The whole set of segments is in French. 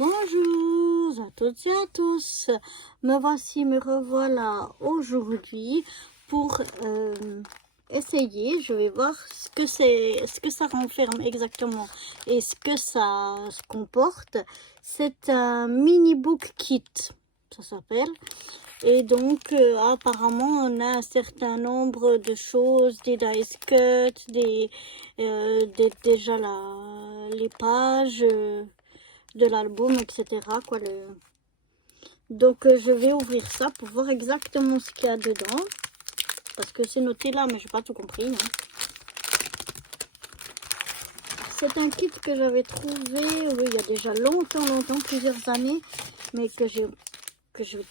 Bonjour à toutes et à tous, me revoilà aujourd'hui pour essayer. Je vais voir ce que ça renferme exactement et ce que ça se comporte. C'est un mini book kit, ça s'appelle. Et donc apparemment on a un certain nombre de choses, des dice cuts, déjà les pages de l'album, etc. Donc je vais ouvrir ça pour voir exactement ce qu'il y a dedans. Parce que c'est noté là, mais je n'ai pas tout compris. Hein. C'est un kit que j'avais trouvé, oui, il y a déjà longtemps, plusieurs années, mais que j'ai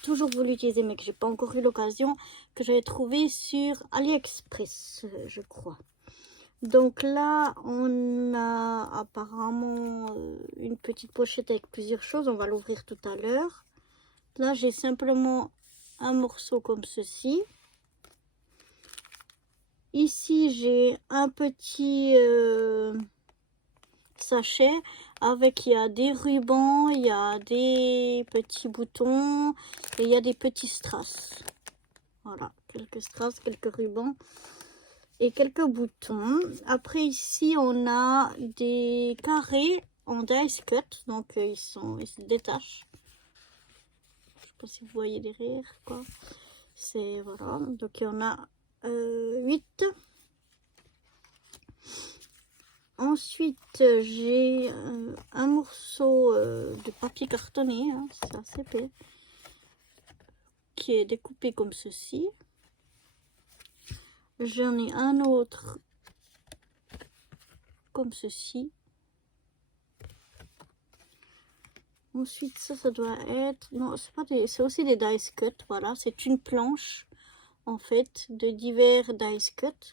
toujours voulu utiliser, mais que j'ai pas encore eu l'occasion, que j'avais trouvé sur AliExpress, je crois. Donc là, on a apparemment une petite pochette avec plusieurs choses. On va l'ouvrir tout à l'heure. Là, j'ai simplement un morceau comme ceci. Ici, j'ai un petit sachet avec, il y a des rubans, il y a des petits boutons et il y a des petits strass. Voilà, quelques strass, quelques rubans et quelques boutons. Après ici on a des carrés en dice cut, donc ils se détachent. Je sais pas si vous voyez derrière quoi. C'est voilà, donc il y en a 8. Ensuite j'ai un morceau de papier cartonné, hein, c'est assez épais, qui est découpé comme ceci. J'en ai un autre comme ceci. Ensuite, ça doit être... Non, c'est aussi des dice cut. Voilà, c'est une planche, en fait, de divers dice cut.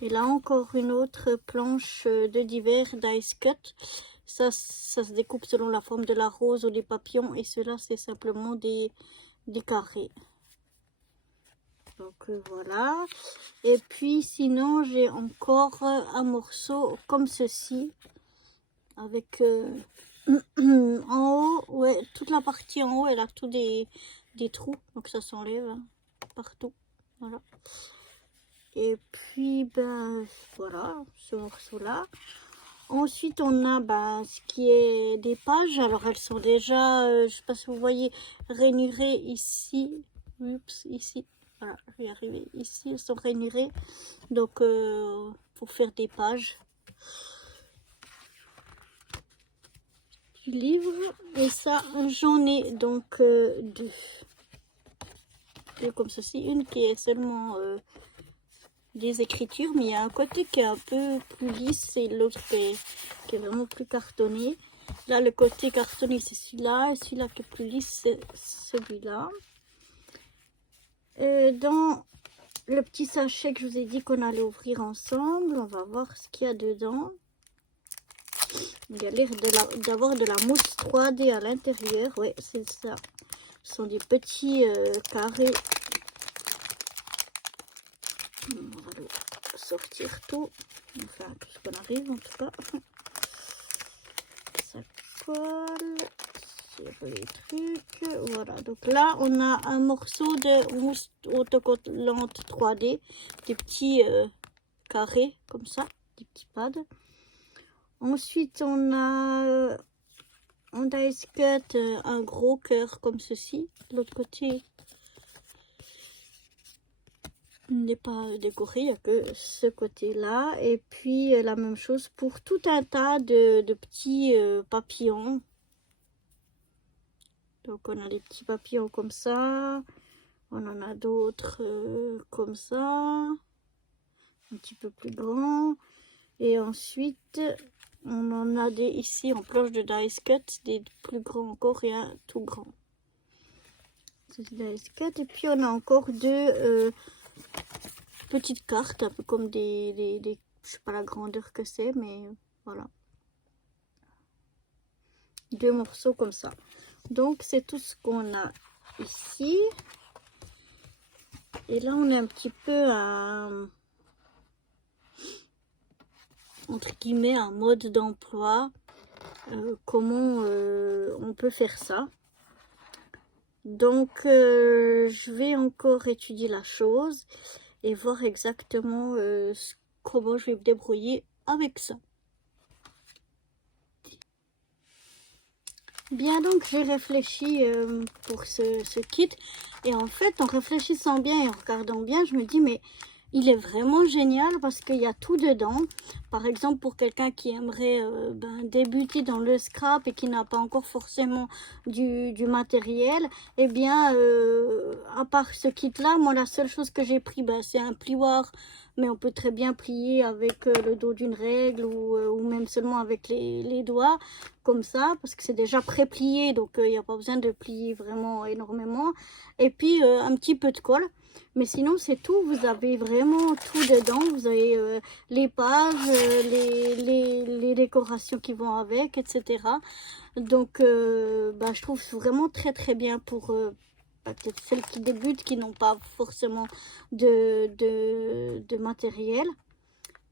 Et là, encore une autre planche de divers dice cut. Ça se découpe selon la forme de la rose ou des papillons. Et cela, c'est simplement des carrés. Donc voilà. Et puis sinon j'ai encore un morceau comme ceci avec en haut, ouais, toute la partie en haut elle a tout des trous, donc ça s'enlève hein, partout. Voilà. Et puis ben voilà ce morceau là. Ensuite on a ben, ce qui est des pages. Alors elles sont déjà je sais pas si vous voyez rainurées ici. Oups, ici. Voilà, je vais arriver ici, elles sont rainurées, donc pour faire des pages du livre. Et ça, j'en ai donc deux comme ceci, une qui est seulement des écritures, mais il y a un côté qui est un peu plus lisse et l'autre qui est vraiment plus cartonné. Là, le côté cartonné, c'est celui-là, et celui-là qui est plus lisse, c'est celui-là. Dans le petit sachet que je vous ai dit qu'on allait ouvrir ensemble, on va voir ce qu'il y a dedans. Il y a l'air d'avoir de la mousse 3D à l'intérieur. Ouais, c'est ça. Ce sont des petits carrés. On va sortir tout. Enfin, tout ce qu'on arrive en tout cas. Ça colle sur les trucs. Voilà, donc là, on a un morceau de mousse autocollante 3D. Des petits carrés comme ça. Des petits pads. Ensuite, on a en dice cut un gros cœur comme ceci. L'autre côté n'est pas décoré, il n'y a que ce côté-là. Et puis la même chose pour tout un tas de petits papillons. Donc on a des petits papillons comme ça. On en a d'autres comme ça. Un petit peu plus grands. Et ensuite... on en a des ici en planche de dice cut, des plus grands encore et un tout grand. C'est dice cut. Et puis on a encore deux petites cartes, un peu comme des je sais pas la grandeur que c'est, mais voilà. Deux morceaux comme ça. Donc c'est tout ce qu'on a ici. Et là on est un petit peu à... entre guillemets un mode d'emploi comment on peut faire ça. Donc, je vais encore étudier la chose et voir exactement comment je vais me débrouiller avec ça. Bien, donc j'ai réfléchi pour ce kit. Et en fait, en réfléchissant bien et en regardant bien, je me dis, mais il est vraiment génial parce qu'il y a tout dedans. Par exemple, pour quelqu'un qui aimerait débuter dans le scrap et qui n'a pas encore forcément du matériel, eh bien, à part ce kit-là, moi, la seule chose que j'ai pris, c'est un plioir. Mais on peut très bien plier avec le dos d'une règle ou même seulement avec les doigts, comme ça, parce que c'est déjà pré-plié, donc il n'y a pas besoin de plier vraiment énormément. Et puis, un petit peu de colle. Mais sinon, c'est tout. Vous avez vraiment tout dedans. Vous avez les pages, les décorations qui vont avec, etc. Donc, je trouve vraiment très très bien pour peut-être celles qui débutent, qui n'ont pas forcément de matériel.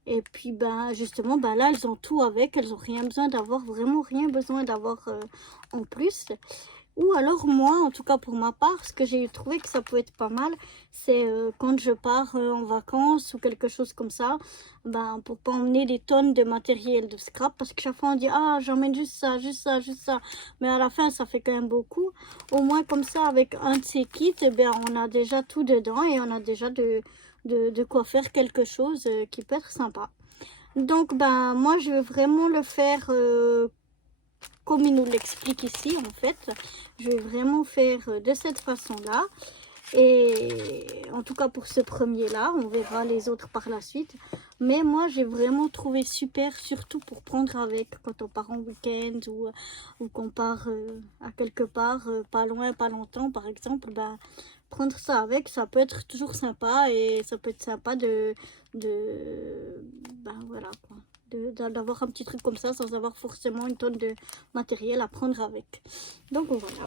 Et puis, justement, là, elles ont tout avec. Elles n'ont rien besoin d'avoir, vraiment rien besoin d'avoir en plus. Ou alors moi, en tout cas pour ma part, ce que j'ai trouvé que ça peut être pas mal, c'est quand je pars en vacances ou quelque chose comme ça, pour pas emmener des tonnes de matériel de scrap, parce que chaque fois on dit ah j'emmène juste ça, juste ça, juste ça, mais à la fin ça fait quand même beaucoup. Au moins comme ça avec un de ces kits, on a déjà tout dedans et on a déjà de quoi faire quelque chose qui peut être sympa. Donc moi je vais vraiment le faire comme il nous l'explique ici en fait. Je vais vraiment faire de cette façon là, et en tout cas pour ce premier là, on verra les autres par la suite. Mais moi j'ai vraiment trouvé super, surtout pour prendre avec quand on part en week-end ou qu'on part à quelque part pas loin, pas longtemps par exemple. Prendre ça avec, ça peut être toujours sympa, et ça peut être sympa voilà quoi, d'avoir un petit truc comme ça sans avoir forcément une tonne de matériel à prendre avec. Donc voilà.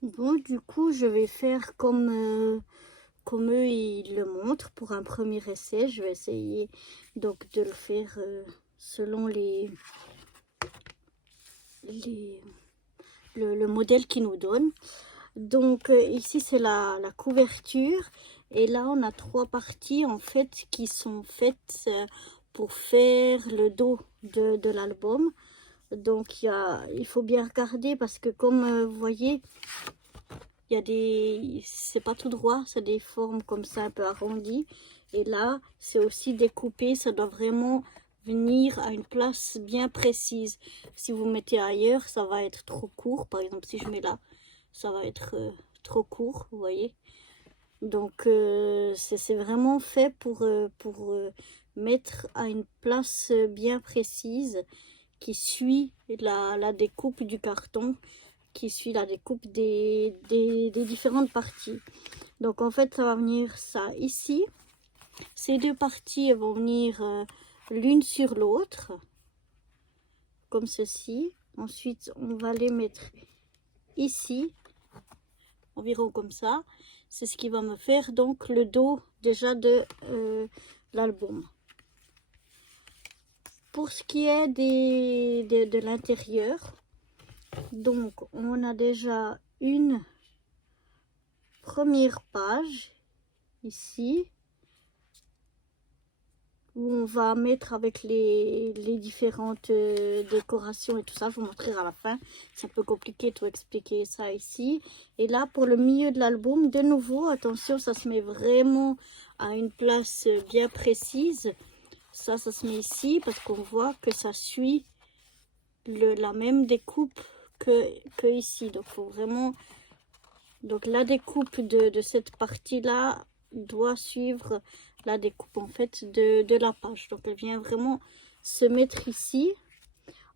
Bon, du coup, je vais faire comme eux ils le montrent pour un premier essai. Je vais essayer donc de le faire selon le modèle qu'ils nous donnent. Donc ici c'est la couverture, et là on a 3 parties en fait qui sont faites pour faire le dos de l'album. Donc il faut bien regarder parce que comme vous voyez, il y a c'est pas tout droit, c'est des formes comme ça un peu arrondies, et là c'est aussi découpé, ça doit vraiment venir à une place bien précise. Si vous mettez ailleurs, ça va être trop court. Par exemple, si je mets là, ça va être trop court, vous voyez. Donc c'est vraiment fait pour mettre à une place bien précise, qui suit la découpe du carton, qui suit la découpe des différentes parties. Donc en fait ça va venir ça ici. Ces deux parties vont venir l'une sur l'autre, comme ceci. Ensuite on va les mettre ici, environ comme ça. C'est ce qui va me faire donc le dos déjà de l'album. Pour ce qui est de l'intérieur, donc on a déjà une première page ici, où on va mettre avec les différentes décorations et tout ça. Je vous montrerai à la fin, c'est un peu compliqué de tout expliquer ça ici. Et là pour le milieu de l'album, de nouveau attention, ça se met vraiment à une place bien précise. Ça se met ici parce qu'on voit que ça suit la même découpe que ici. Donc faut vraiment, donc la découpe de cette partie là doit suivre la découpe en fait de la page. Donc elle vient vraiment se mettre ici.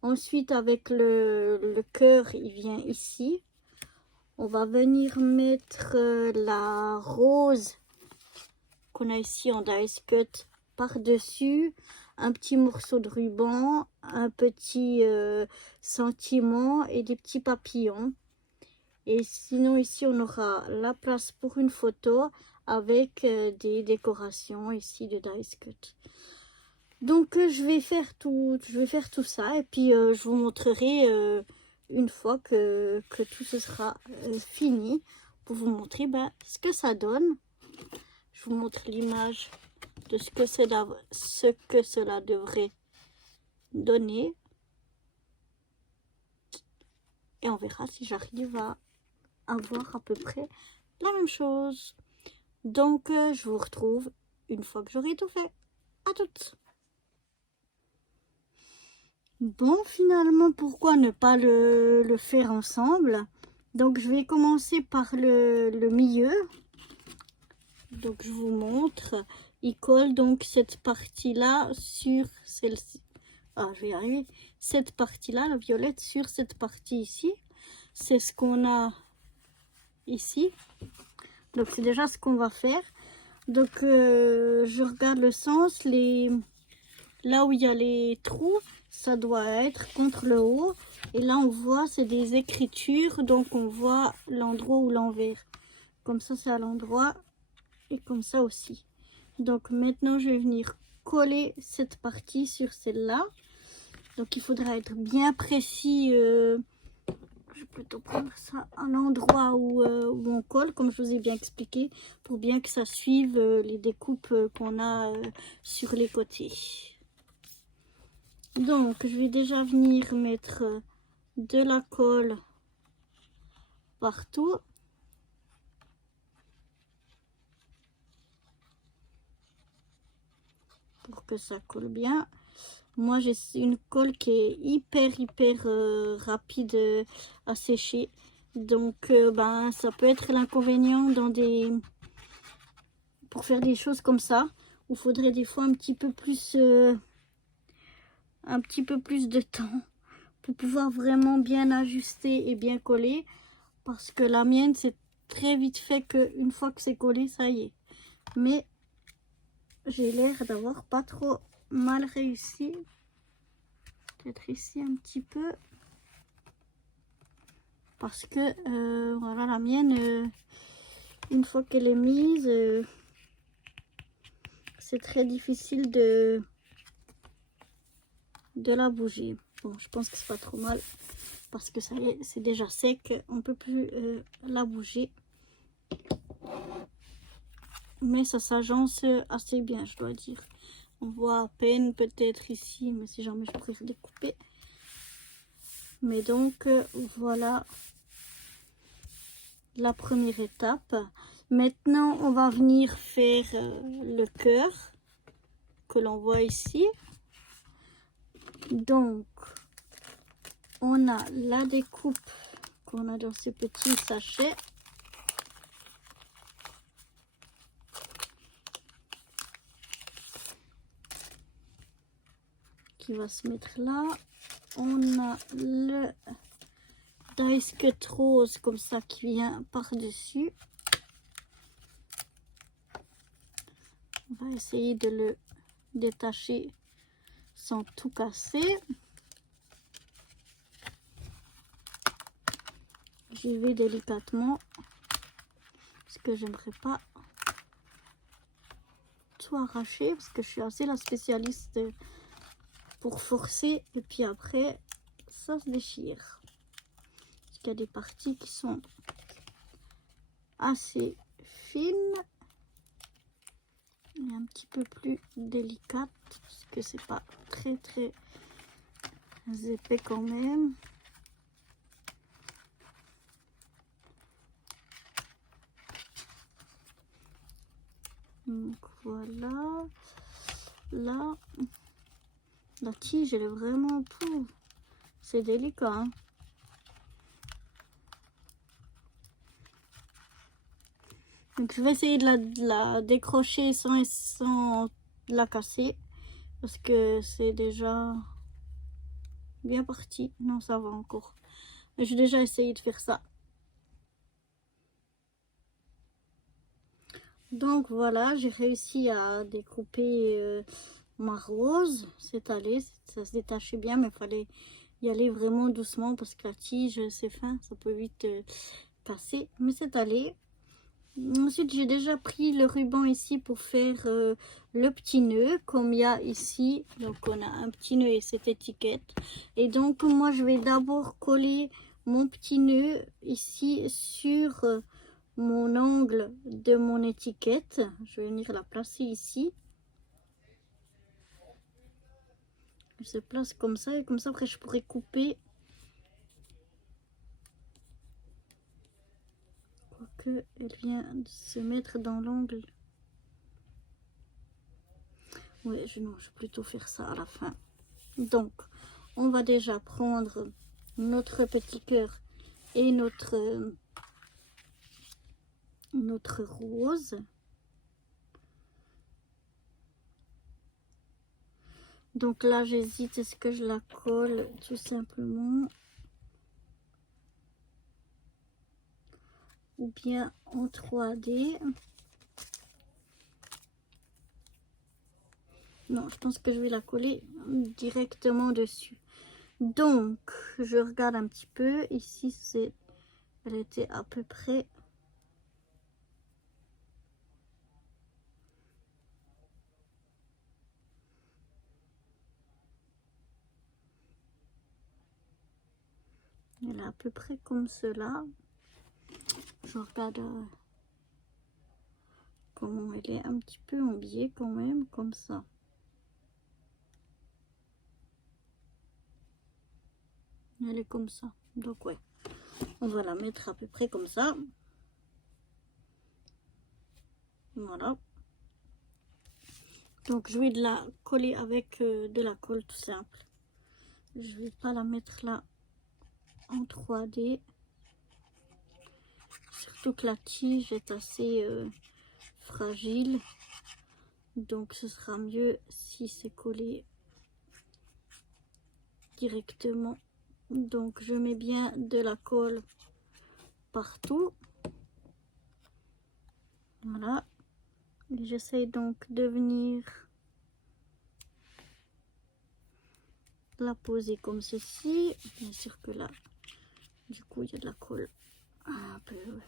Ensuite avec le cœur, il vient ici. On va venir mettre la rose qu'on a ici en dice cut par dessus, un petit morceau de ruban, un petit sentiment et des petits papillons. Et sinon ici on aura la place pour une photo avec des décorations ici de dice cut. Donc je vais faire tout ça et puis je vous montrerai une fois que tout ce sera fini pour vous montrer ce que ça donne. Je vous montre l'image de ce que cela devrait donner. Et on verra si j'arrive à avoir à peu près la même chose. Donc je vous retrouve une fois que j'aurai tout fait. À toutes. Bon, finalement, pourquoi ne pas le faire ensemble? Donc je vais commencer par le milieu. Donc je vous montre. Il colle donc cette partie-là sur celle-ci. Ah, je vais y arriver. Cette partie-là, la violette, sur cette partie ici. C'est ce qu'on a ici. Donc c'est déjà ce qu'on va faire. Donc je regarde le sens. Là où il y a les trous, ça doit être contre le haut. Et là on voit, c'est des écritures. Donc on voit l'endroit ou l'envers. Comme ça c'est à l'endroit. Et comme ça aussi. Donc maintenant je vais venir coller cette partie sur celle-là. Donc il faudra être bien précis. Je vais plutôt prendre ça à l'endroit où on colle, comme je vous ai bien expliqué, pour bien que ça suive les découpes qu'on a sur les côtés. Donc je vais déjà venir mettre de la colle partout. Pour que ça colle bien. Moi j'ai une colle qui est hyper rapide à sécher. Donc ça peut être l'inconvénient pour faire des choses comme ça. Où il faudrait des fois un petit peu plus de temps pour pouvoir vraiment bien ajuster et bien coller. Parce que la mienne c'est très vite fait qu'une fois que c'est collé, ça y est. Mais j'ai l'air d'avoir pas trop mal réussi. Peut-être ici un petit peu. Parce que voilà, la mienne, une fois qu'elle est mise, c'est très difficile de la bouger. Bon, je pense que c'est pas trop mal. Parce que ça y est, c'est déjà sec. On peut plus la bouger. Mais ça s'agence assez bien, je dois dire. On voit à peine peut-être ici, mais si jamais je pourrais découper. Mais donc voilà la première étape. Maintenant on va venir faire le cœur que l'on voit ici. Donc on a la découpe qu'on a dans ce petit sachet. Qui va se mettre là. On a le dice cut rose comme ça qui vient par-dessus. On va essayer de le détacher sans tout casser. J'y vais délicatement parce que j'aimerais pas tout arracher parce que je suis assez la spécialiste pour forcer et puis après ça se déchire. Parce qu'il y a des parties qui sont assez fines et un petit peu plus délicates parce que c'est pas très épais quand même. Donc voilà, là la tige elle est vraiment pauvre, c'est délicat hein. Donc je vais essayer de la décrocher sans la casser parce que c'est déjà bien parti. Non, ça va encore, mais j'ai déjà essayé de faire ça. Donc voilà, j'ai réussi à découper ma rose. C'est allé, ça se détachait bien, mais il fallait y aller vraiment doucement parce que la tige c'est fin, ça peut vite cassé, mais c'est allé. Ensuite, j'ai déjà pris le ruban ici pour faire le petit nœud, comme il y a ici. Donc, on a un petit nœud et cette étiquette. Et donc, moi, je vais d'abord coller mon petit nœud ici sur mon angle de mon étiquette. Je vais venir la placer ici. Elle se place comme ça et comme ça, après, je pourrais couper. Quoique, elle vient de se mettre dans l'angle. Ouais, non, je vais plutôt faire ça à la fin. Donc, on va déjà prendre notre petit cœur et notre rose. Donc là, j'hésite, est-ce que je la colle tout simplement ou bien en 3D? Non, je pense que je vais la coller directement dessus. Donc, je regarde un petit peu. Ici, elle était à peu près... Elle est à peu près comme cela. Je regarde comment elle est un petit peu en biais quand même, comme ça. Elle est comme ça. Donc ouais, on va la mettre à peu près comme ça. Voilà. Donc je vais la coller avec de la colle tout simple. Je vais pas la mettre là en 3D. Surtout que la tige est assez fragile. Donc ce sera mieux si c'est collé directement. Donc je mets bien de la colle partout. Voilà. J'essaye donc de venir la poser comme ceci. Bien sûr que là, du coup, il y a de la colle un peu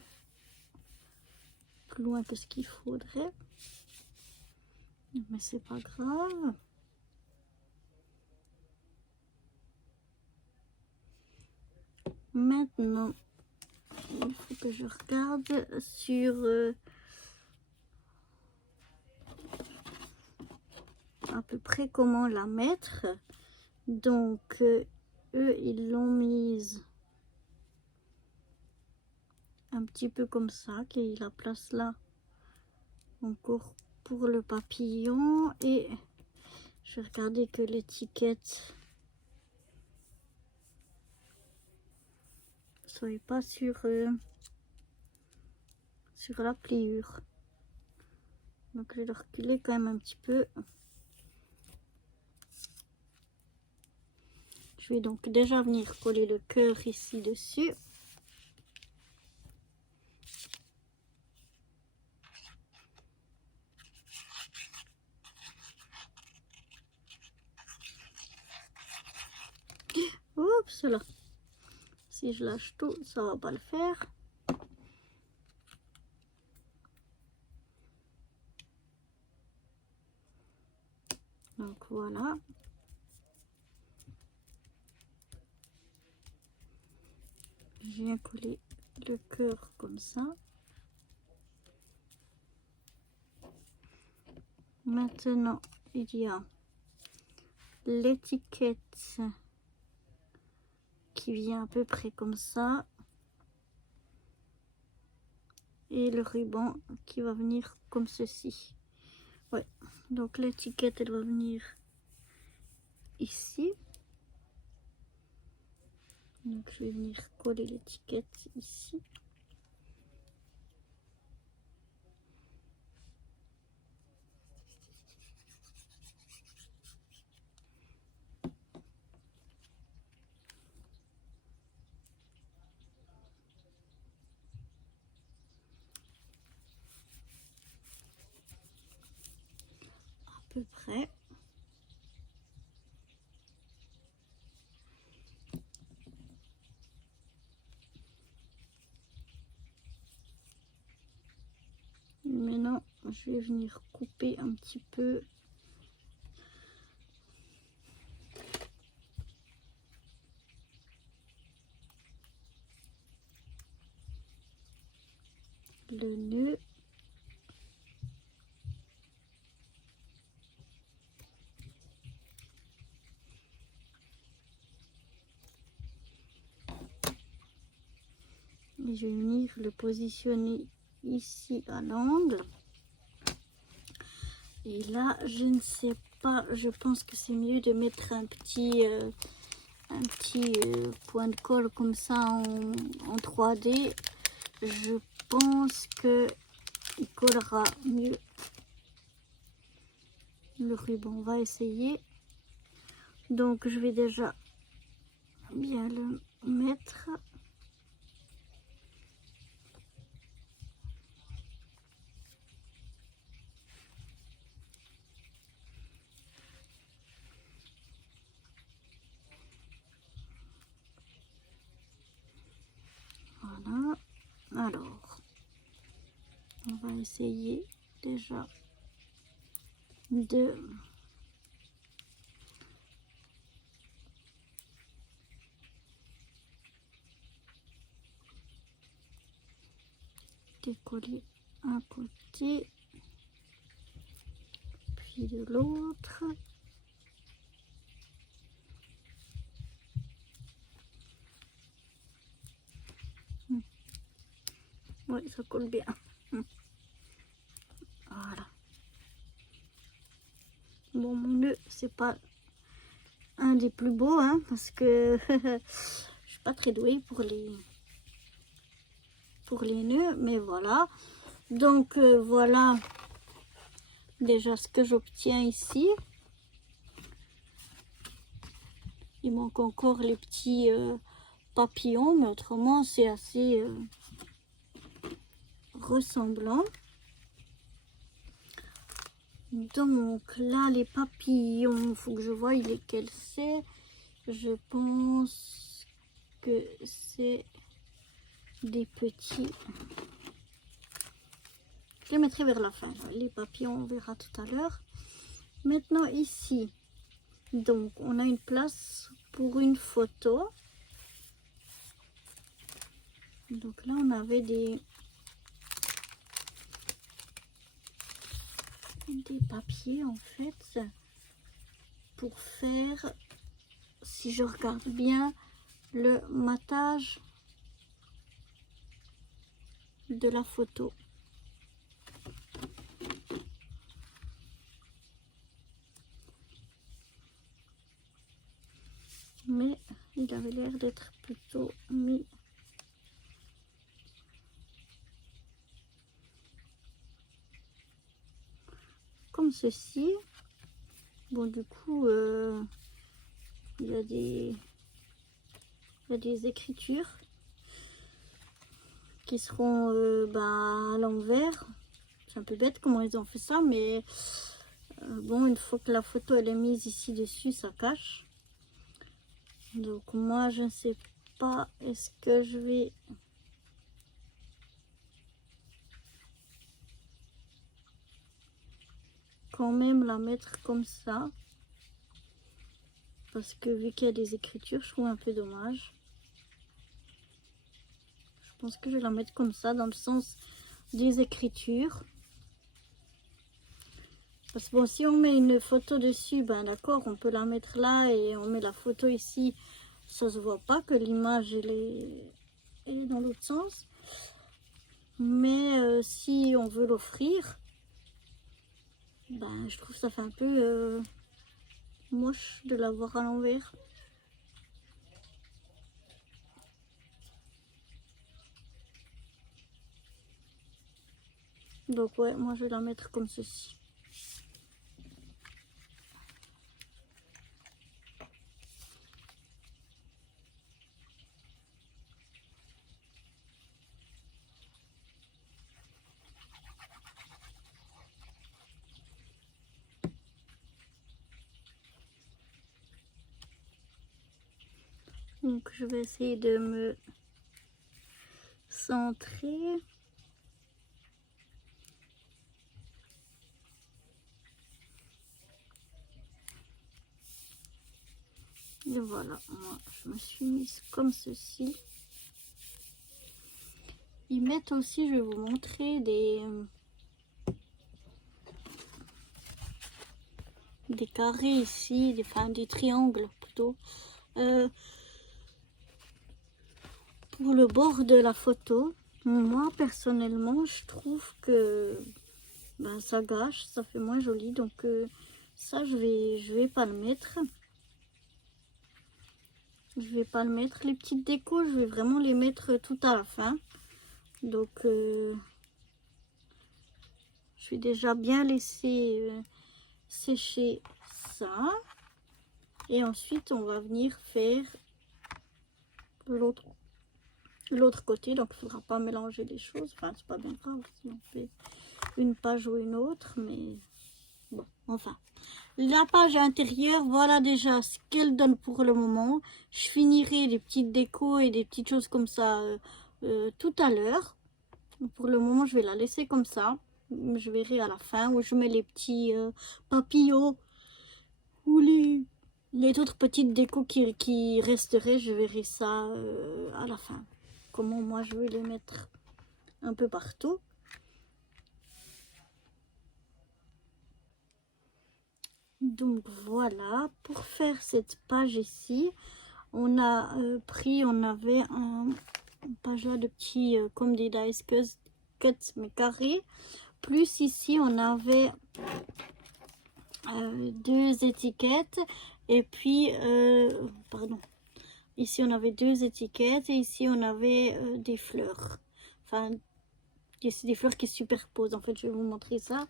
plus loin que ce qu'il faudrait. Mais c'est pas grave. Maintenant, il faut que je regarde sur à peu près comment la mettre. Donc, eux, ils l'ont mise un petit peu comme ça, qui la place là encore pour le papillon. Et je vais regarder que l'étiquette soit pas sur la pliure. Donc je vais le reculer quand même un petit peu. Je vais donc déjà venir coller le cœur ici dessus. Oups là. Si je lâche tout, ça va pas le faire. Donc voilà. Je viens coller le cœur comme ça. Maintenant, il y a l'étiquette qui vient à peu près comme ça. Et le ruban qui va venir comme ceci. Ouais, donc l'étiquette, elle va venir ici. Donc je vais venir coller l'étiquette ici. À peu près. je vais venir couper un petit peu. Le nœud. Et je vais venir le positionner ici à l'angle. Et là, je ne sais pas, je pense que c'est mieux de mettre un petit point de colle comme ça en 3D. Je pense que il collera mieux le ruban. On va essayer. Donc, je vais déjà bien le mettre. Voilà. Alors, on va essayer déjà de décoller un côté, puis de l'autre. Oui, ça colle bien. Voilà. Bon, mon nœud, c'est pas un des plus beaux, hein, parce que je suis pas très douée pour les nœuds, mais voilà. Donc voilà déjà ce que j'obtiens ici. Il manque encore les petits papillons, mais autrement c'est assez ressemblant. Donc là, les papillons, il faut que je voie lesquels c'est. Je pense que c'est des petits. Je les mettrai vers la fin. Les papillons, on verra tout à l'heure. Maintenant ici, donc on a une place pour une photo. Donc là, on avait des papiers en fait pour faire, si je regarde bien, le matage de la photo. Mais il avait l'air d'être plutôt mis comme ceci. Bon, du coup, il y a des écritures qui seront à l'envers. C'est un peu bête comment ils ont fait ça, mais bon, une fois que la photo elle est mise ici dessus, ça cache. Donc moi, je ne sais pas, est-ce que je vais quand même la mettre comme ça, parce que vu qu'il y a des écritures, je trouve un peu dommage. Je pense que je vais la mettre comme ça, dans le sens des écritures. Parce que bon, si on met une photo dessus, ben d'accord, on peut la mettre là et on met la photo ici. Ça se voit pas que l'image elle est dans l'autre sens. Mais si on veut l'offrir, ben je trouve ça fait un peu moche de la voir à l'envers. Donc ouais, moi je vais la mettre comme ceci. Donc je vais essayer de me centrer. Et voilà, moi je me suis mise comme ceci. Ils mettent aussi, je vais vous montrer des carrés ici, des triangles plutôt, pour le bord de la photo. Moi personnellement je trouve que ben, ça gâche, ça fait moins joli, donc ça je vais pas le mettre. Je vais pas le mettre. Les petites décos, je vais vraiment les mettre tout à la fin. Donc je vais déjà bien laisser sécher ça. Et ensuite on va venir faire l'autre côté. Donc il faudra pas mélanger les choses. Enfin c'est pas bien grave si on fait une page ou une autre. Mais bon, enfin. La page intérieure, voilà déjà ce qu'elle donne pour le moment. Je finirai des petites décos et des petites choses comme ça tout à l'heure. Pour le moment, je vais la laisser comme ça. Je verrai à la fin où je mets les petits papillons ou les autres petites décos qui resteraient. Je verrai ça à la fin. Comment moi je vais les mettre un peu partout. Donc voilà, pour faire cette page ici, on a on avait une page là de petits, comme des dice cuts mais carrés. Plus ici, on avait deux étiquettes. Et puis, pardon, ici on avait deux étiquettes et ici on avait des fleurs. Enfin, des fleurs qui se superposent. En fait, je vais vous montrer ça.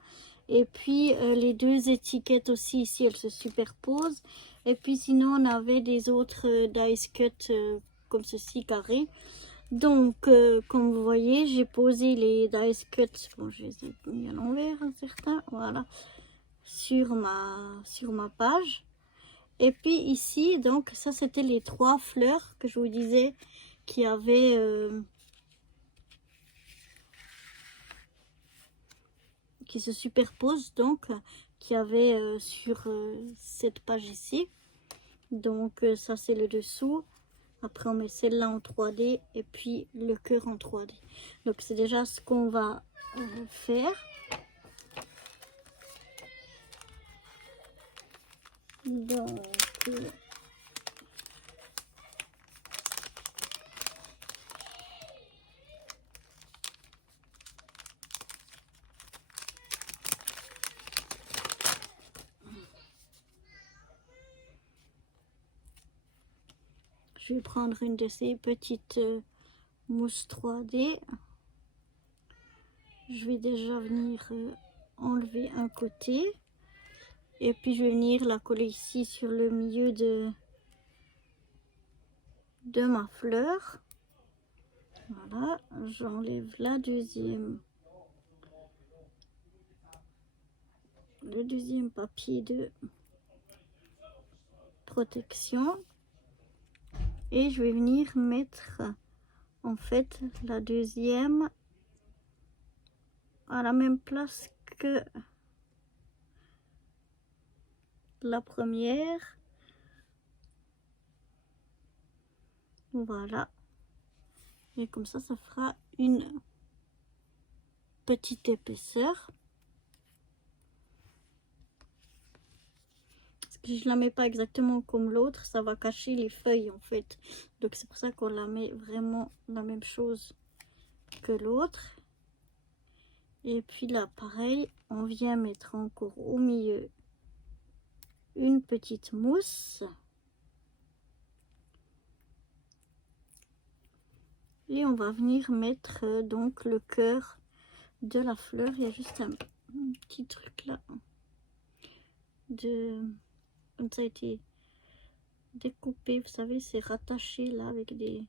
Et puis les deux étiquettes aussi ici, elles se superposent. Et puis sinon, on avait des autres dice cuts comme ceci, carrés. Donc, comme vous voyez, j'ai posé les dice cuts. Bon, je les ai mis à l'envers, hein, certains. Voilà. Sur ma page. Et puis ici, donc, ça, c'était les trois fleurs que je vous disais qui avaient... qui se superposent, donc qui avait sur cette page ici. Donc ça c'est le dessous. Après on met celle-là en 3D et puis le cœur en 3D. Donc c'est déjà ce qu'on va faire. Donc je vais prendre une de ces petites mousses 3D. Je vais déjà venir enlever un côté. Et puis je vais venir la coller ici sur le milieu de ma fleur. Voilà, j'enlève la deuxième. Le deuxième papier de protection. Et je vais venir mettre en fait la deuxième à la même place que la première. Voilà. Et comme ça fera une petite épaisseur. Parce que je la mets pas exactement comme l'autre, ça va cacher les feuilles en fait. Donc c'est pour ça qu'on la met vraiment la même chose que l'autre. Et puis là pareil, on vient mettre encore au milieu une petite mousse. Et on va venir mettre donc le cœur de la fleur. Il y a juste un petit truc là. Comme ça a été découpé. Vous savez, c'est rattaché là avec des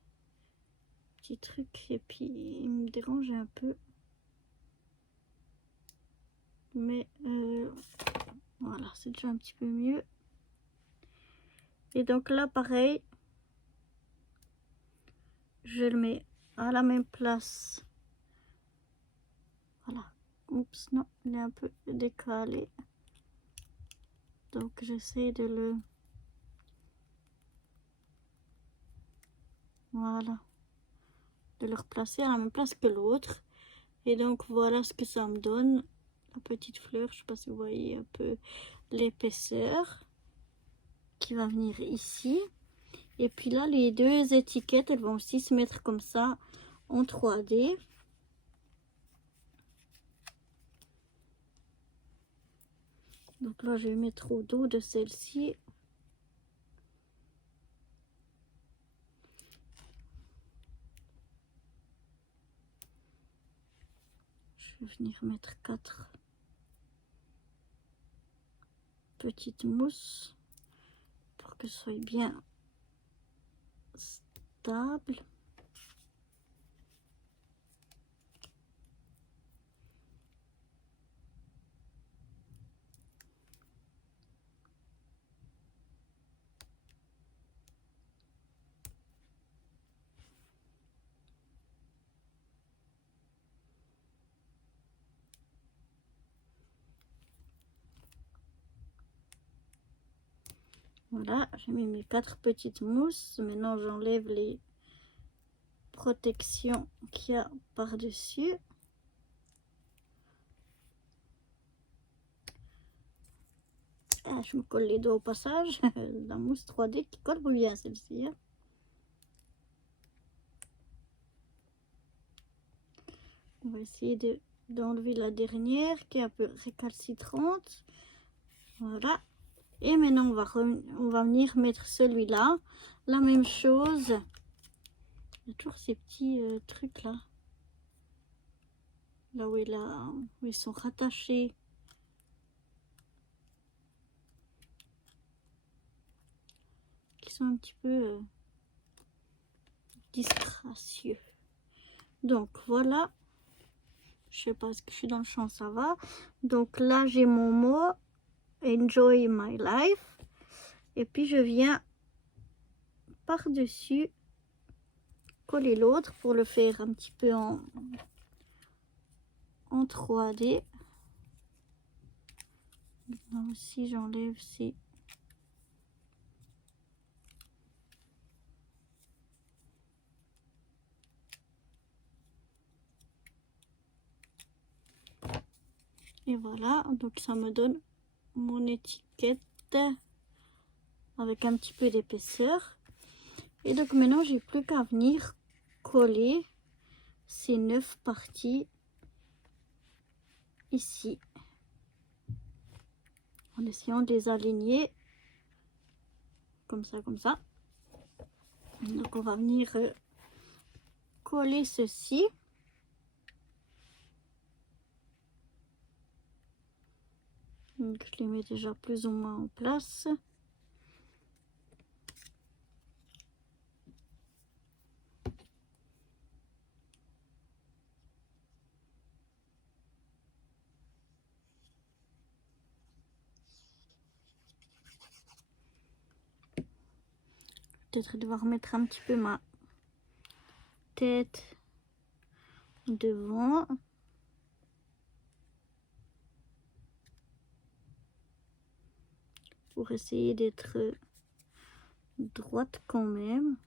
petits trucs. Et puis il me dérange un peu. Mais voilà, c'est déjà un petit peu mieux. Et donc là, pareil, je le mets à la même place. Voilà. Oups, non, il est un peu décalé. Donc j'essaie de le Voilà. De le replacer à la même place que l'autre. Et donc voilà ce que ça me donne. La petite fleur, je sais pas si vous voyez un peu l'épaisseur qui va venir ici. Et puis là, les deux étiquettes, elles vont aussi se mettre comme ça en 3D. Donc là, je vais mettre au dos de celle-ci. Je vais venir mettre 4 petites mousses pour que ce soit bien stable. Voilà, j'ai mis mes 4 petites mousses. Maintenant, j'enlève les protections qu'il y a par-dessus. Ah, je me colle les doigts au passage. La mousse 3D qui colle bien celle-ci. Hein. On va essayer d'enlever la dernière qui est un peu récalcitrante. Voilà. Et maintenant, on va venir mettre celui-là. La même chose. Il y a toujours ces petits trucs là. Là où ils sont rattachés. Qui sont un petit peu disgracieux. Donc voilà. Je sais pas, ce que je suis dans le champ, ça va. Donc là, j'ai mon mot. Enjoy my life. Et puis je viens par-dessus coller l'autre pour le faire un petit peu en 3D. Là aussi j'enlève ces et voilà, donc ça me donne mon étiquette avec un petit peu d'épaisseur. Et donc maintenant j'ai plus qu'à venir coller ces 9 parties ici en essayant de les aligner comme ça, comme ça. Donc on va venir coller ceci. Donc je les mets déjà plus ou moins en place. Peut-être devoir mettre un petit peu ma tête devant. Pour essayer d'être droite quand même.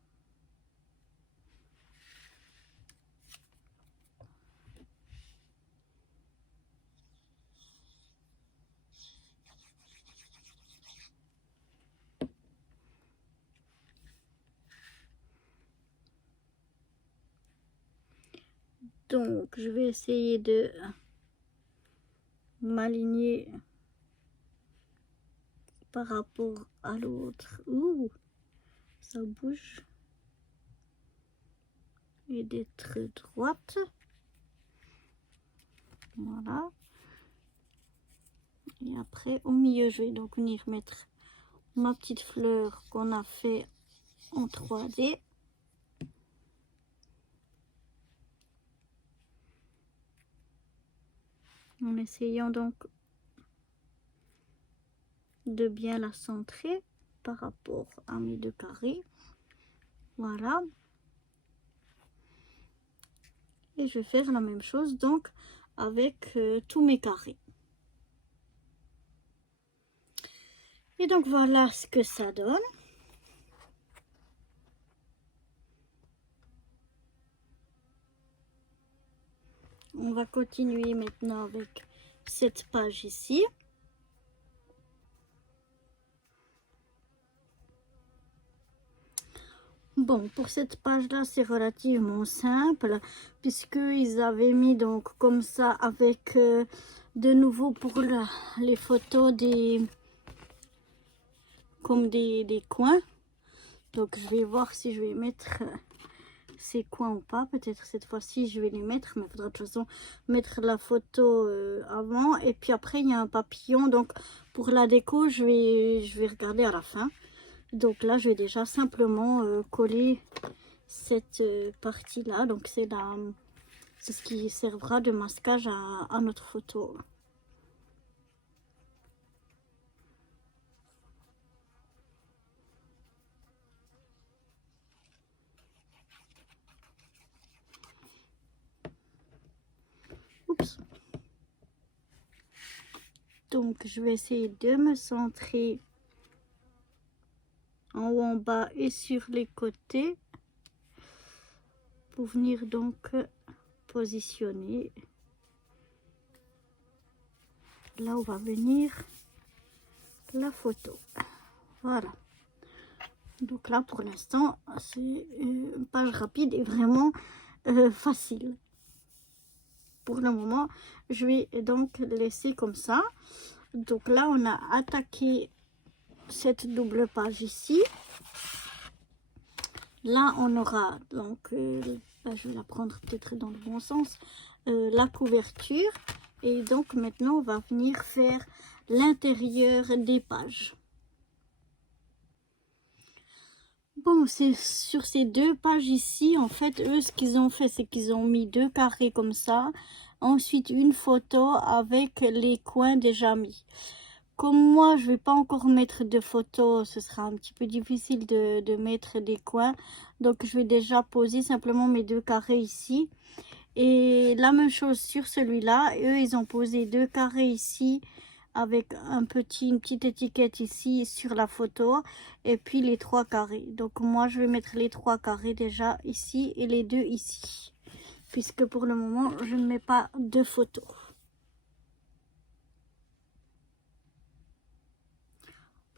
Donc je vais essayer de m'aligner par rapport à l'autre. Ouh, ça bouge. Et d'être droite. Voilà. Et après au milieu je vais donc venir mettre ma petite fleur qu'on a fait en 3D. En essayant donc de bien la centrer par rapport à mes 2 carrés. Voilà. Et je vais faire la même chose donc avec tous mes carrés. Et donc voilà ce que ça donne. On va continuer maintenant avec cette page ici. Bon, pour cette page-là, c'est relativement simple, puisqu'ils avaient mis donc comme ça avec de nouveau pour les photos comme des coins. Donc je vais voir si je vais mettre ces coins ou pas. Peut-être cette fois-ci je vais les mettre, mais il faudra de toute façon mettre la photo avant. Et puis après il y a un papillon, donc pour la déco je vais regarder à la fin. Donc là je vais déjà simplement coller cette partie là, donc c'est ce qui servira de masquage à notre photo. Oups. Donc je vais essayer de me centrer en haut, en bas et sur les côtés pour venir donc positionner là où va venir la photo. Voilà, donc là pour l'instant c'est une page rapide et vraiment facile. Pour le moment je vais donc laisser comme ça. Donc là on a attaqué cette double page ici. Là on aura donc je vais la prendre peut-être dans le bon sens, la couverture. Et donc maintenant on va venir faire l'intérieur des pages. Bon, c'est sur ces deux pages ici, en fait, eux, ce qu'ils ont fait, c'est qu'ils ont mis deux carrés comme ça. Ensuite, une photo avec les coins déjà mis. Comme moi, je vais pas encore mettre de photos, ce sera un petit peu difficile de mettre des coins. Donc, je vais déjà poser simplement mes deux carrés ici. Et la même chose sur celui-là. Eux, ils ont posé deux carrés ici avec une petite étiquette ici sur la photo. Et puis les trois carrés. Donc moi, je vais mettre les trois carrés déjà ici et les deux ici. Puisque pour le moment, je ne mets pas de photos.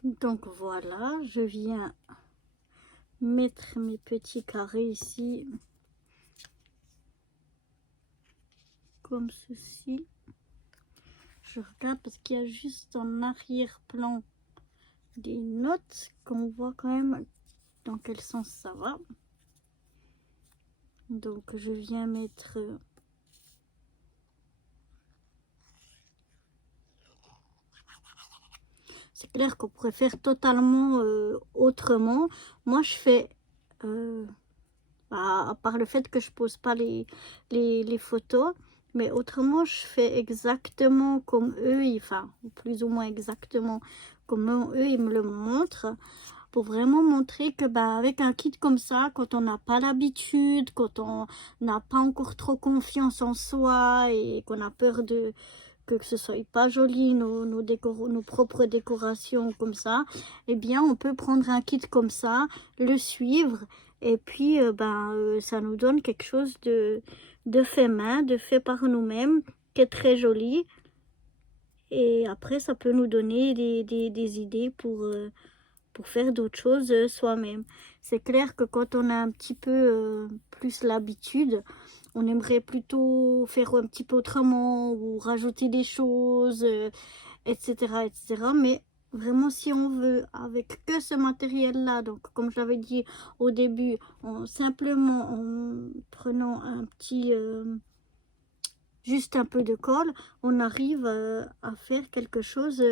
Donc voilà, je viens mettre mes petits carrés ici. Comme ceci. Je regarde parce qu'il y a juste en arrière-plan des notes qu'on voit quand même dans quel sens ça va. Donc je viens mettre c'est clair qu'on pourrait faire totalement autrement. Moi je fais à part le fait que je pose pas les photos, mais autrement je fais exactement comme eux, enfin plus ou moins exactement comme eux ils me le montrent, pour vraiment montrer que avec un kit comme ça, quand on n'a pas l'habitude, quand on n'a pas encore trop confiance en soi et qu'on a peur de que ce soit pas joli, nos propres décorations comme ça, eh bien on peut prendre un kit comme ça, le suivre et puis ça nous donne quelque chose de fait main, de fait par nous-mêmes, qui est très joli. Et après ça peut nous donner des idées pour faire d'autres choses soi-même. C'est clair que quand on a un petit peu plus l'habitude, on aimerait plutôt faire un petit peu autrement ou rajouter des choses, etc., etc. Mais vraiment, si on veut, avec que ce matériel-là, donc comme je l'avais dit au début, simplement en prenant un petit... juste un peu de colle, on arrive à faire quelque chose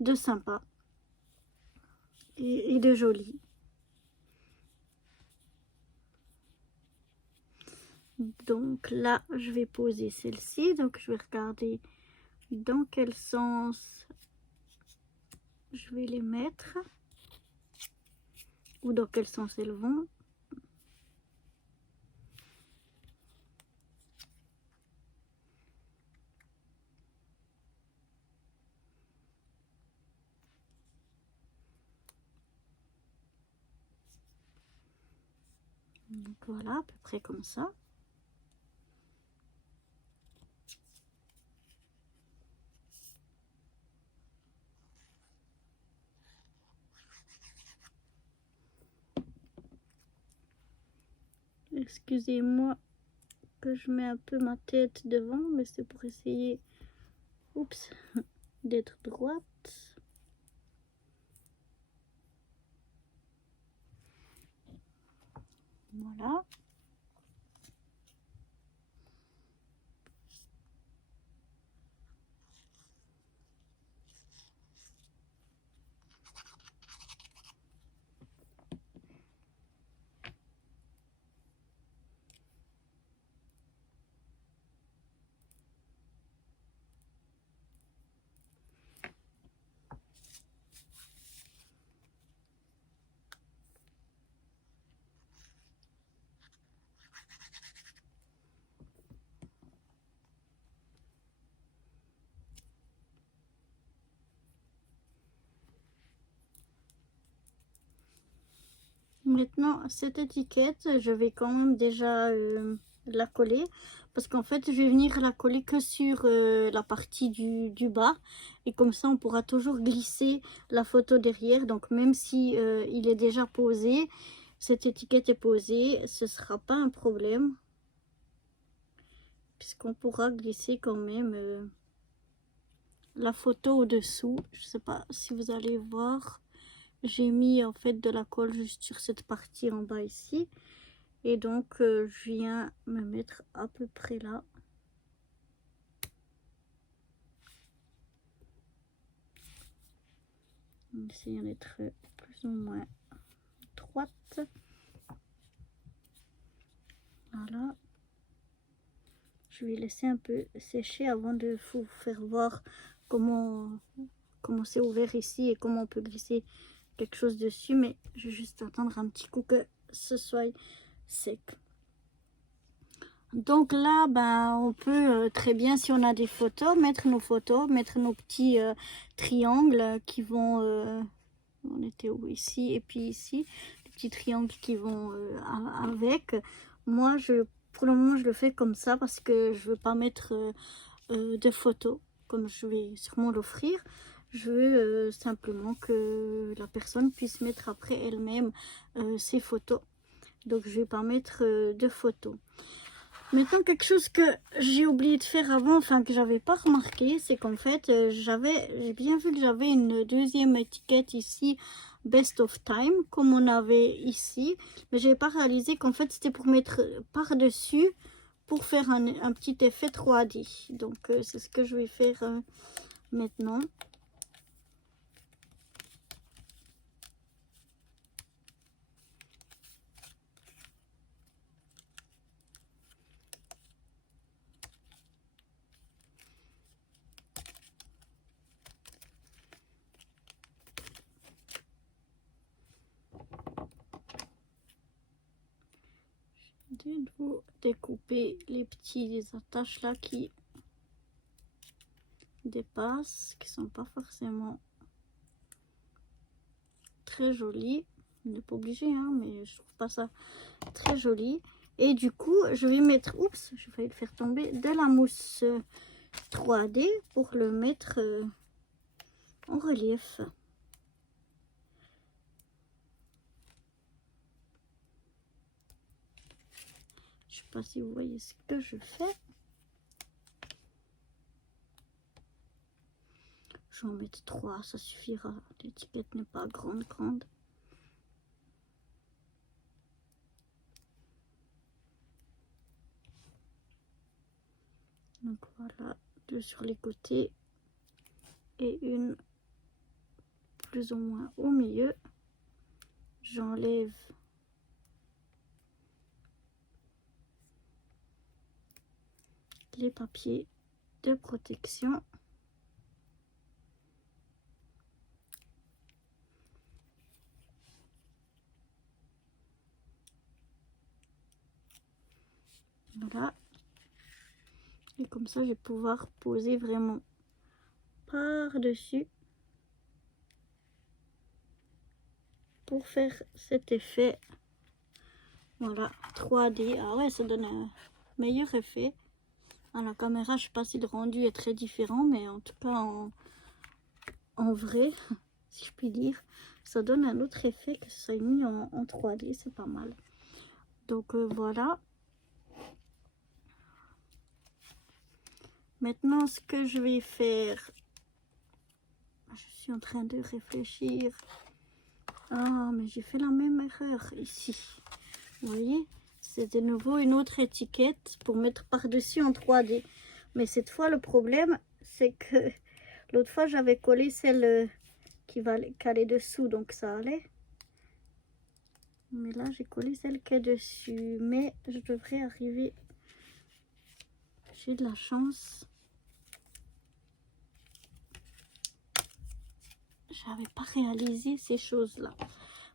de sympa et de joli. Donc là, je vais poser celle-ci. Donc je vais regarder dans quel sens je vais les mettre. Ou dans quel sens elles vont. Donc voilà, à peu près comme ça. Excusez-moi que je mets un peu ma tête devant, mais c'est pour essayer, oups, d'être droite. Voilà. Maintenant, cette étiquette, je vais quand même déjà la coller. Parce qu'en fait, je vais venir la coller que sur la partie du bas. Et comme ça, on pourra toujours glisser la photo derrière. Donc, même si il est déjà posé, cette étiquette est posée, ce ne sera pas un problème. Puisqu'on pourra glisser quand même la photo au-dessous. Je ne sais pas si vous allez voir. J'ai mis en fait de la colle juste sur cette partie en bas ici. Et donc, je viens me mettre à peu près là. En essayant d'être plus ou moins droite. Voilà. Je vais laisser un peu sécher avant de vous faire voir comment c'est ouvert ici et comment on peut glisser quelque chose dessus. Mais je vais juste attendre un petit coup que ce soit sec. Donc là, ben, on peut très bien, si on a des photos, mettre nos petits triangles qui vont, on était où, ici et puis ici, les petits triangles qui vont avec. Moi, pour le moment, je le fais comme ça parce que je veux pas mettre de photos, comme je vais sûrement l'offrir. Je veux simplement que la personne puisse mettre après elle-même ses photos. Donc, je vais pas mettre de photos. Maintenant, quelque chose que j'ai oublié de faire avant, enfin que j'avais pas remarqué, c'est qu'en fait, j'ai bien vu que j'avais une deuxième étiquette ici, Best of Time, comme on avait ici. Mais j'avais pas réalisé qu'en fait, c'était pour mettre par-dessus, pour faire un petit effet 3D. Donc, c'est ce que je vais faire maintenant. De vous découper les petits attaches là qui dépassent, qui sont pas forcément très jolies. On n'est pas obligé, hein, mais je trouve pas ça très joli. Et du coup, je vais mettre, oups, j'ai failli le faire tomber, de la mousse 3D pour le mettre en relief. Je sais pas si vous voyez ce que je fais. Je vais en mettre 3, ça suffira. L'étiquette n'est pas grande. Donc voilà, 2 sur les côtés et une plus ou moins au milieu. J'enlève les papiers de protection. Voilà. Et comme ça, je vais pouvoir poser vraiment par-dessus pour faire cet effet. Voilà, 3D. Ah ouais, ça donne un meilleur effet. À la caméra, je sais pas si le rendu est très différent, mais en tout cas, en vrai, si je puis dire, ça donne un autre effet que ça soit mis en 3D. C'est pas mal. Donc voilà. Maintenant, ce que je vais faire, je suis en train de réfléchir. Ah, mais j'ai fait la même erreur ici. Vous voyez, c'est de nouveau une autre étiquette pour mettre par-dessus en 3D. Mais cette fois, le problème, c'est que l'autre fois, j'avais collé celle qui va caler dessous, donc ça allait. Mais là, j'ai collé celle qui est dessus. Mais je devrais arriver. J'ai de la chance. J'avais pas réalisé ces choses-là.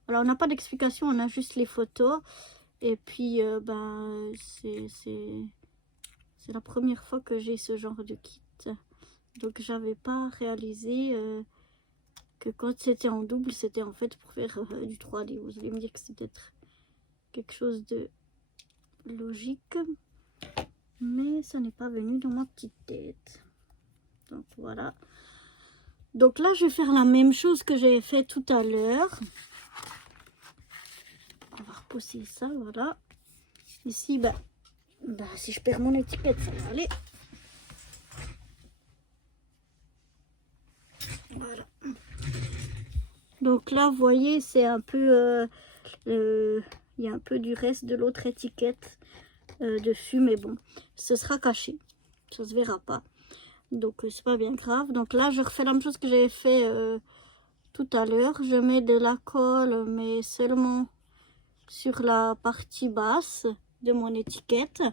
Alors, on n'a pas d'explication, on a juste les photos. Et puis, ben, c'est la première fois que j'ai ce genre de kit. Donc, j'avais pas réalisé que quand c'était en double, c'était en fait pour faire du 3D. Vous allez me dire que c'est peut-être quelque chose de logique. Mais ça n'est pas venu dans ma petite tête. Donc, voilà. Donc là, je vais faire la même chose que j'avais fait tout à l'heure. On va repousser ça, voilà. Ici, bah, si je perds mon étiquette, ça va aller. Voilà. Donc là, vous voyez, c'est un peu... il y a un peu du reste de l'autre étiquette dessus, mais bon, ce sera caché. Ça se verra pas. Donc, c'est pas bien grave. Donc là, je refais la même chose que j'avais fait tout à l'heure. Je mets de la colle, mais seulement sur la partie basse de mon étiquette.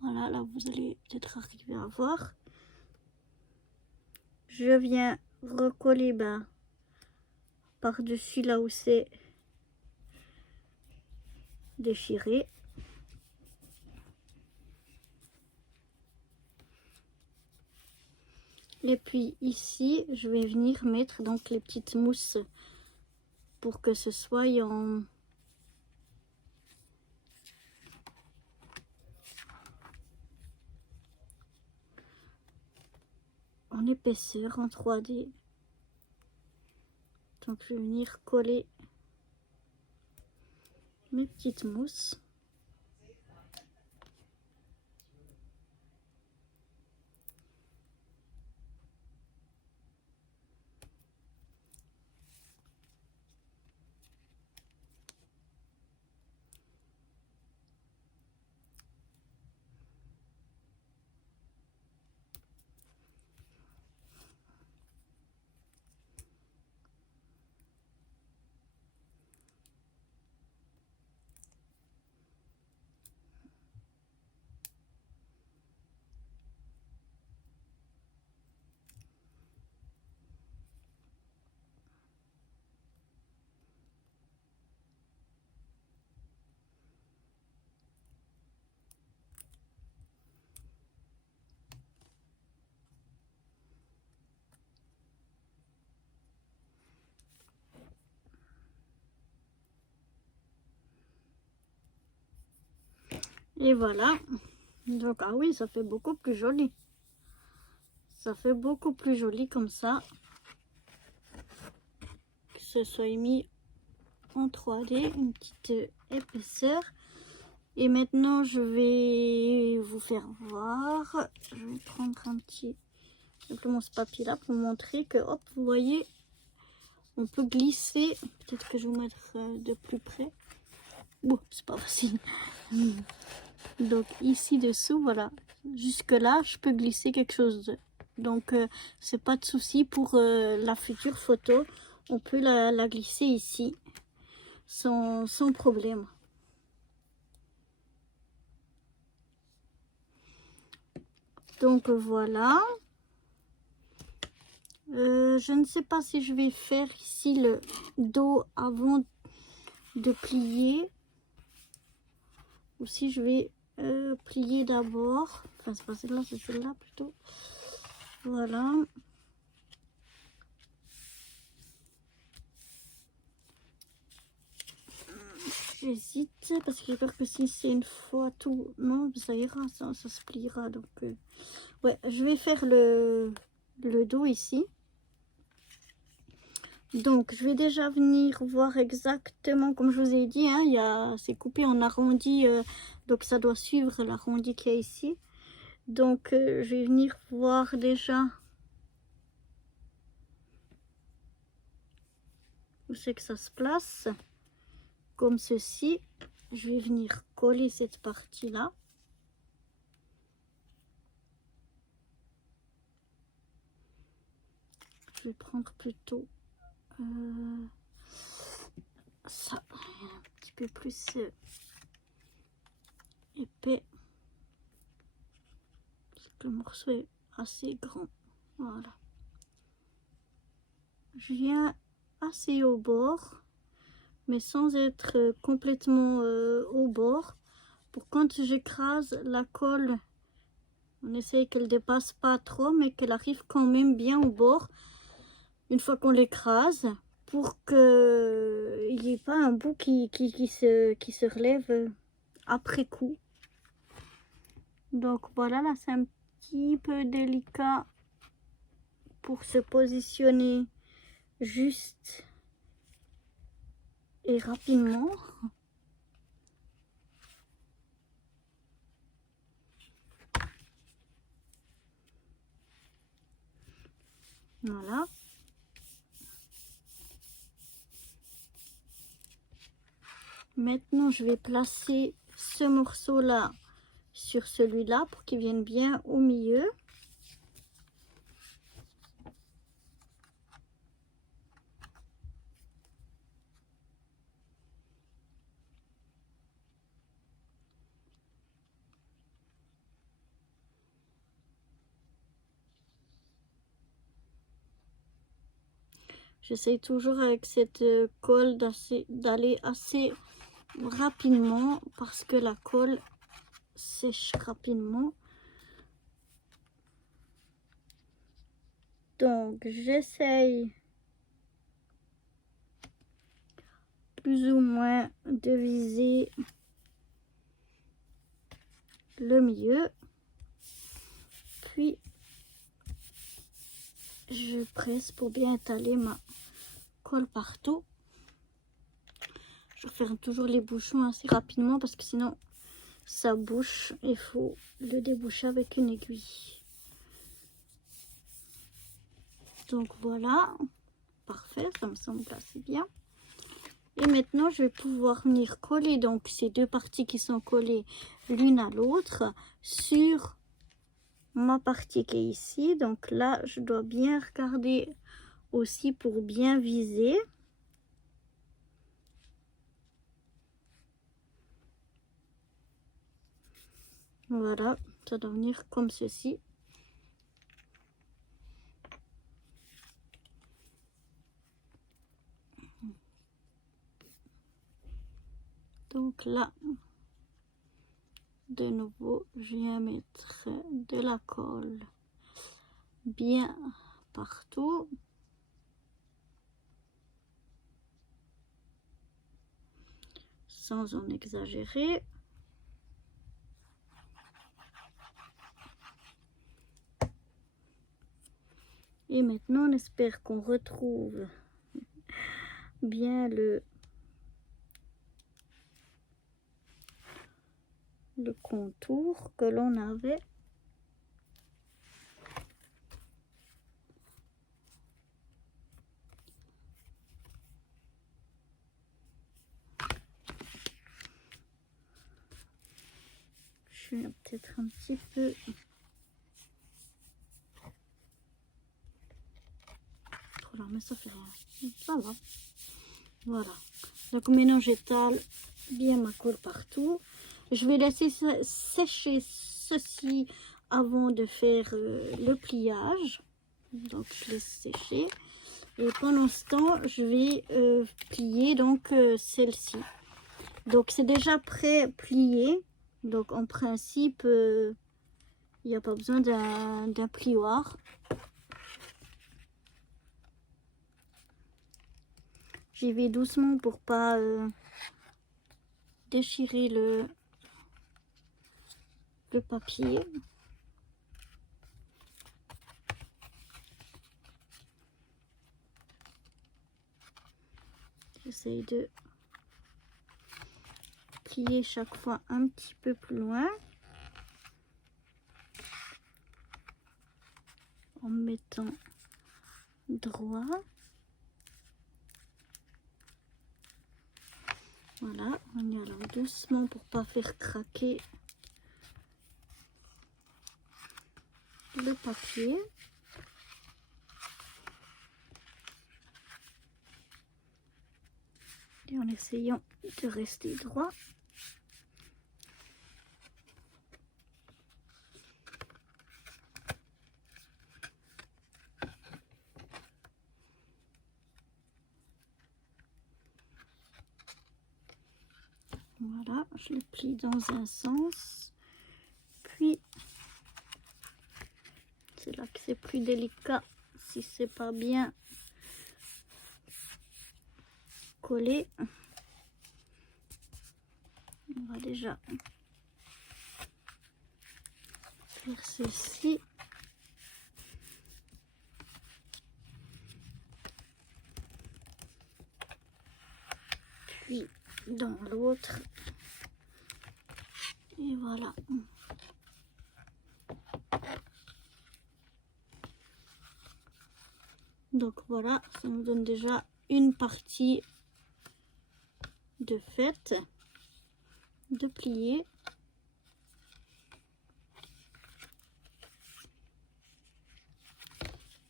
Voilà, là, vous allez peut-être arriver à voir. Je viens recoller par-dessus là où c'est déchiré. Et puis ici, je vais venir mettre donc les petites mousses pour que ce soit en épaisseur, en 3D. Donc je vais venir coller mes petites mousses. Et voilà. Donc, ah oui, ça fait beaucoup plus joli. Ça fait beaucoup plus joli comme ça. Que ce soit mis en 3D, une petite épaisseur. Et maintenant, je vais vous faire voir. Je vais prendre un petit... simplement ce papier là pour montrer que, hop, vous voyez, on peut glisser. Peut-être que je vais vous mettre de plus près. Bon, c'est pas facile. Donc ici dessous, voilà, jusque là je peux glisser quelque chose. Donc c'est pas de souci pour la future photo, on peut la glisser ici sans problème. Donc voilà. Je ne sais pas si je vais faire ici le dos avant de plier ou si je vais plier d'abord. Enfin, c'est pas celle-là, c'est celle-là plutôt. Voilà. J'hésite parce que j'ai peur que si c'est une fois tout... Non, ça ira, ça se pliera. Donc, ouais, je vais faire le dos ici. Donc, je vais déjà venir voir exactement, comme je vous ai dit, hein, c'est coupé en arrondi, donc ça doit suivre l'arrondi qu'il y a ici. Donc, je vais venir voir déjà où c'est que ça se place. Comme ceci, je vais venir coller cette partie-là. Je vais prendre plutôt ça, un petit peu plus épais. Parce que le morceau est assez grand. Voilà. Je viens assez au bord, mais sans être complètement au bord. Pour quand j'écrase la colle, on essaye qu'elle dépasse pas trop, mais qu'elle arrive quand même bien au bord. Une fois qu'on l'écrase, pour qu'il n'y ait pas un bout qui se relève après coup. Donc voilà, là c'est un petit peu délicat pour se positionner juste et rapidement. Voilà. Maintenant, je vais placer ce morceau-là sur celui-là pour qu'il vienne bien au milieu. J'essaye toujours avec cette colle d'aller assez rapidement parce que la colle sèche rapidement. Donc j'essaye plus ou moins de viser le milieu. Puis je presse pour bien étaler ma colle partout. Je referme toujours les bouchons assez rapidement parce que sinon ça bouche. Il faut le déboucher avec une aiguille. Donc voilà, parfait, ça me semble assez bien. Et maintenant je vais pouvoir venir coller donc ces deux parties qui sont collées l'une à l'autre sur ma partie qui est ici. Donc là je dois bien regarder aussi pour bien viser. Voilà, ça doit venir comme ceci. Donc là, de nouveau, je viens mettre de la colle bien partout. Sans en exagérer. Et maintenant, on espère qu'on retrouve bien le contour que l'on avait. Je vais peut-être un petit peu trop là, mais ça fait rien. Ça va. Voilà. Donc maintenant, j'étale bien ma colle partout. Je vais laisser sécher ceci avant de faire le pliage. Donc je laisse sécher. Et pendant ce temps, je vais plier donc celle-ci. Donc c'est déjà pré-plié. Donc en principe, il n'y a pas besoin d'un plioir. J'y vais doucement pour pas déchirer le papier. J'essaye de plier chaque fois un petit peu plus loin en mettant droit. Voilà, on y allant doucement pour pas faire craquer le papier. Et en essayant de rester droit. Voilà, je le plie dans un sens, puis c'est là que c'est plus délicat si c'est pas bien collé. On va déjà faire ceci. Puis dans l'autre. Et voilà. Donc voilà, ça nous donne déjà une partie de faite, de plier.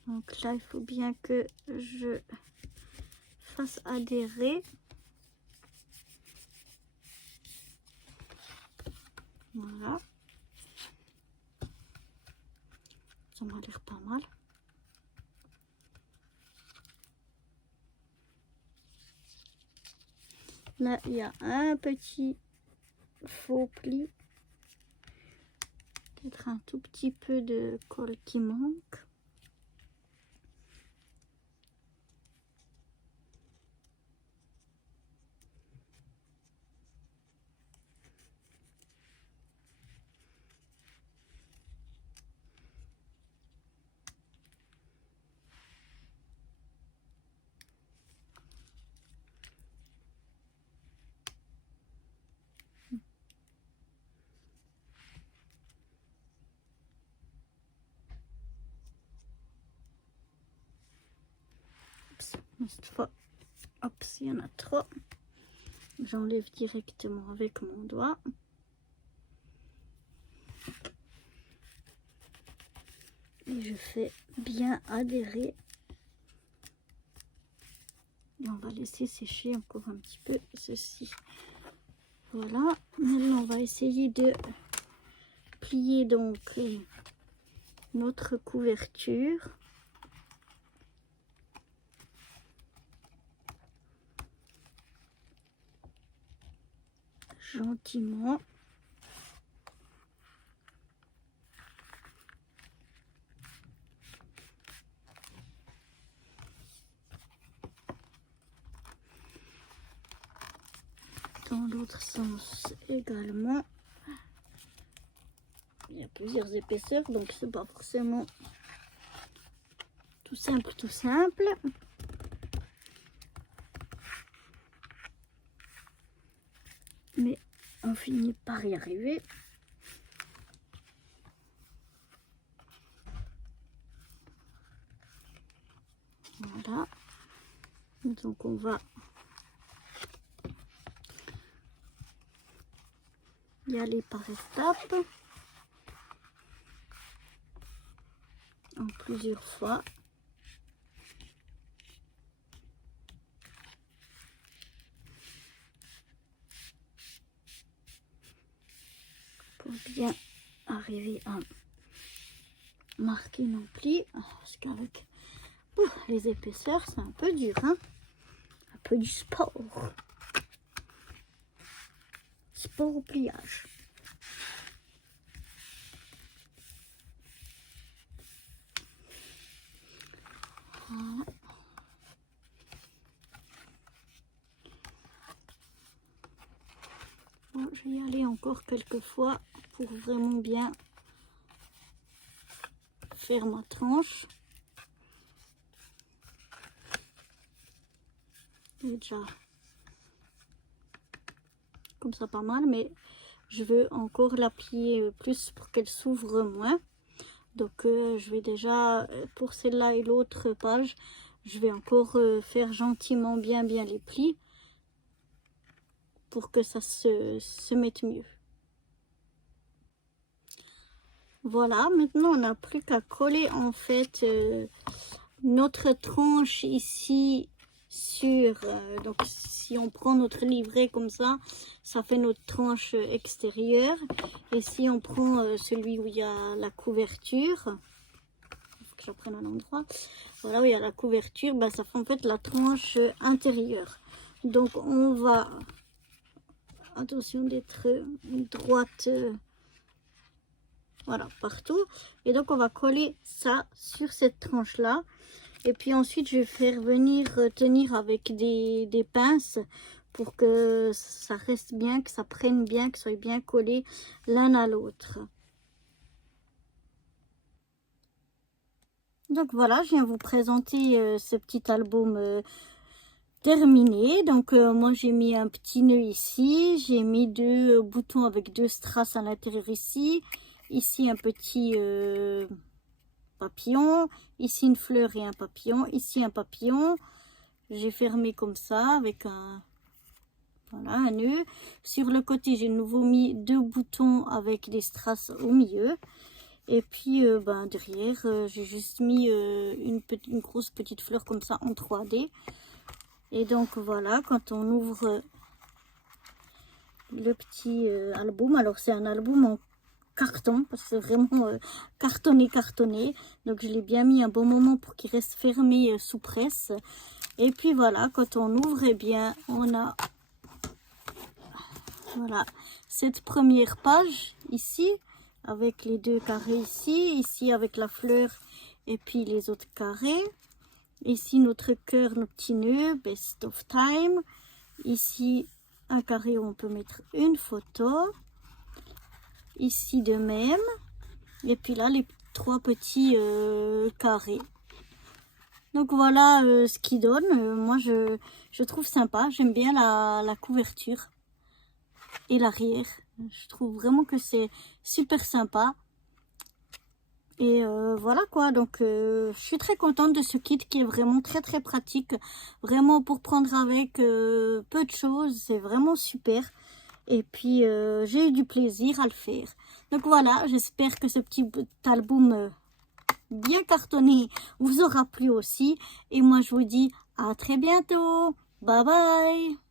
Donc là, il faut bien que je fasse adhérer. Voilà. Ça m'a l'air pas mal. Là, il y a un petit faux pli. Peut-être un tout petit peu de colle qui manque. Cette fois, hop, s'il y en a trop, j'enlève directement avec mon doigt. Et je fais bien adhérer. Et on va laisser sécher encore un petit peu ceci. Voilà, maintenant on va essayer de plier donc notre couverture. Gentiment. Dans l'autre sens également. Il y a plusieurs épaisseurs, donc c'est pas forcément tout simple, tout simple. Mais on finit par y arriver. Voilà. Donc on va y aller par étapes. En plusieurs fois. Pour bien arriver à marquer nos plis. Parce qu'avec les épaisseurs, c'est un peu dur. Hein, un peu du sport. Sport au pliage. Voilà. Bon, je vais y aller encore quelques fois pour vraiment bien faire ma tranche. J'ai déjà comme ça pas mal, mais je veux encore la plier plus pour qu'elle s'ouvre moins. Donc je vais déjà, pour celle-là et l'autre page, je vais encore faire gentiment bien les plis pour que ça se mette mieux. Voilà, maintenant on n'a plus qu'à coller en fait notre tranche ici sur, donc si on prend notre livret comme ça fait notre tranche extérieure. Et si on prend celui où il y a la couverture, il faut que je prenne un endroit, voilà où il y a la couverture, ben, ça fait en fait la tranche intérieure. Donc on va, attention d'être droite, voilà, partout. Et donc on va coller ça sur cette tranche là. Et puis ensuite, je vais faire venir tenir avec des pinces pour que ça reste bien, que ça prenne bien, que ça soit bien collé l'un à l'autre. Donc voilà, je viens vous présenter ce petit album terminé. Donc moi, j'ai mis un petit nœud ici. J'ai mis 2 boutons avec 2 strass à l'intérieur ici. Ici, un petit... papillon, ici une fleur et un papillon, ici un papillon. J'ai fermé comme ça avec un, voilà, un nœud. Sur le côté, j'ai de nouveau mis 2 boutons avec des strass au milieu. Et puis ben, derrière, j'ai juste mis une grosse petite fleur comme ça en 3D. Et donc voilà, quand on ouvre le petit album, alors c'est un album en carton, parce que c'est vraiment cartonné. Donc je l'ai bien mis un bon moment pour qu'il reste fermé sous presse. Et puis voilà, quand on ouvre, eh bien on a, voilà, cette première page ici avec les 2 carrés ici avec la fleur et puis les autres carrés. Ici notre cœur, nos petits nœuds, best of time. Ici un carré où on peut mettre une photo. Ici de même. Et puis là les 3 petits carrés. Donc voilà ce qui donne. Moi je trouve sympa. J'aime bien la couverture et l'arrière. Je trouve vraiment que c'est super sympa. Et voilà quoi. Donc je suis très contente de ce kit qui est vraiment très pratique. Vraiment pour prendre avec peu de choses. C'est vraiment super. Et puis j'ai eu du plaisir à le faire. Donc voilà, j'espère que ce petit album bien cartonné vous aura plu aussi. Et moi je vous dis à très bientôt. Bye bye.